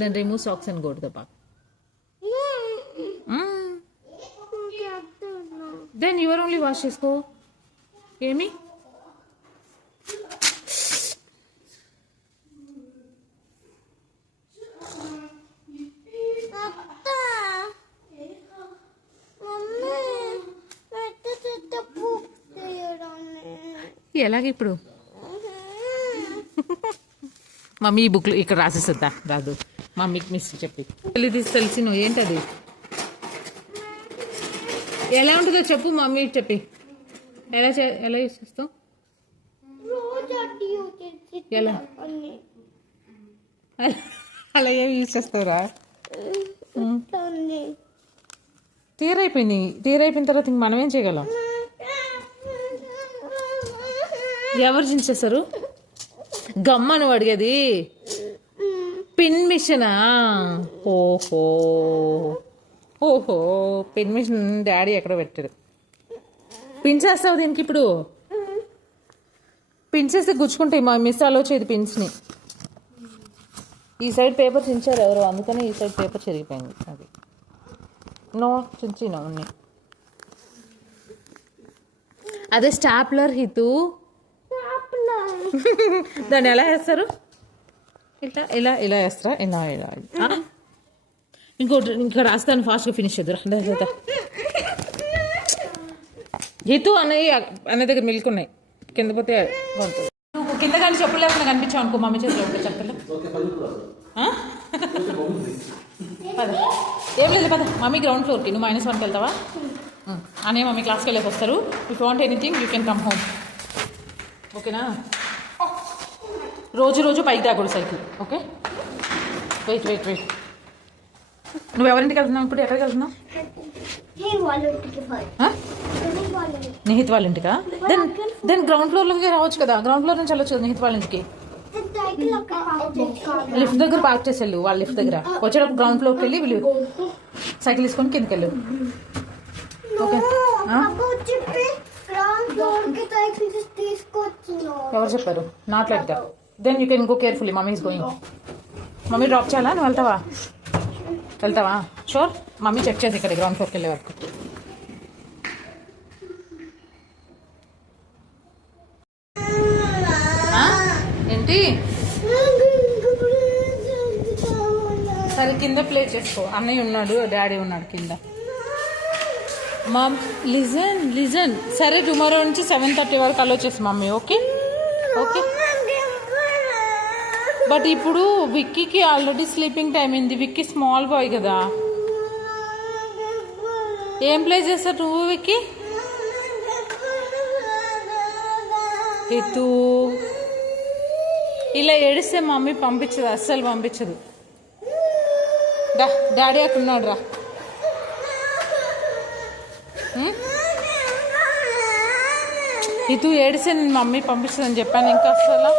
Then remove socks and go to the park. Then you are only wash చేసుకో. ఏమి ఎలాగ ఇప్పుడు mummy ఈ బుక్లో ఇక్కడ రాసేస్తుందా రాదు మమ్మీకి మిస్ చెప్పి తెలిసి నువ్వు ఏంటది ఎలా ఉంటుందో చెప్పు మమ్మీ చెప్పి ఎలా యూస్ చేస్తావు ఎలా అలా ఏమి యూస్ చేస్తావురా తీరైపోయిన తర్వాత ఇంక మనం ఏం చేయగలం ఎవరు చించేస్తారు గమ్మ నువ్వు అడిగేది పిన్ మిషనా ఓహో పిన్ మిషన్ డాడీ ఎక్కడో పెట్టాడు పిన్ చేస్తావు దీనికి ఇప్పుడు పిన్ చేస్తే గుచ్చుకుంటాయి మా మిస్ అలో చేయదు పిన్స్ని ఈ సైడ్ పేపర్ చించారు ఎవరు అందుకని ఈ సైడ్ పేపర్ చెరిగిపోయింది అది నో చించినా ఉన్నాయి అదే స్టాప్లర్ హితు దాన్ని ఎలా వేస్తారు ఇలా వేస్తారా ఇలా ఇంకోటి ఇంకా రాస్తాను ఫాస్ట్గా ఫినిష్ చేద్దాం హితు అన్న దగ్గర మిల్క్ ఉన్నాయి కింద పోతే నువ్వు కింద కానీ చెప్పులు లేకుండా కనిపించావు అనుకో మమ్మీ చేతిలో ఉంటే చెప్పులు పద ఏం లేదు పద మమ్మీ గ్రౌండ్ ఫ్లోర్కి నువ్వు -1కి వెళ్తావా అనే మమ్మీ క్లాస్కి వెళ్ళేసి వస్తారు if want anything you can come home ఓకేనా రోజు పైకి దాగూడు సైకిల్ ఓకే వెయిట్ నువ్వు ఎవరింటికి వెళ్తున్నావు ఇప్పుడు ఎక్కడికి వెళ్తున్నావు నిహిత్ వాళ్ళ ఇంటికా దెన్ గ్రౌండ్ ఫ్లోర్లోకి రావచ్చు కదా గ్రౌండ్ ఫ్లోర్ నుంచి వెళ్ళొచ్చు కదా నిహిత్ వాళ్ళ ఇంటికి లిఫ్ట్ దగ్గర పార్క్ చేసి వెళ్ళు వాళ్ళ లిఫ్ట్ దగ్గర వచ్చేటప్పుడు గ్రౌండ్ ఫ్లోర్కి వెళ్ళి వీళ్ళు సైకిల్ తీసుకొని కిందకి వెళ్ళు ఓకే ఎవరు చెప్పారు not like that then you can go carefully mummy is going mummy drop చేయాలా నువ్వు వెళ్తావా షూర్ మమ్మీ చెక్ చేసి ఇక్కడ గ్రౌండ్ ఫ్లోర్కి వెళ్ళే వరకు ఏంటి సరే కింద ప్లే చేసుకో అన్నయ్య ఉన్నాడు డాడీ ఉన్నాడు కింద మమ్ లిజన్ సరే టుమారో నుంచి 7:30 వరకు అలో చేసి మమ్మీ ఓకే బట్ ఇప్పుడు విక్కీకి ఆల్రెడీ స్లీపింగ్ టైం అయింది విక్కీ స్మాల్ బాయ్ కదా ఏం ప్లే చేస్తావు నువ్వు విక్కీ ఇతూ ఇలా ఏడిస్తే మమ్మీ పంపించదు అస్సలు పంపించదు డాడీ అక్కడ ఉన్నాడు రా ఇతూ ఏడిస్తే నేను మమ్మీ పంపించదని చెప్పాను ఇంకా అసలు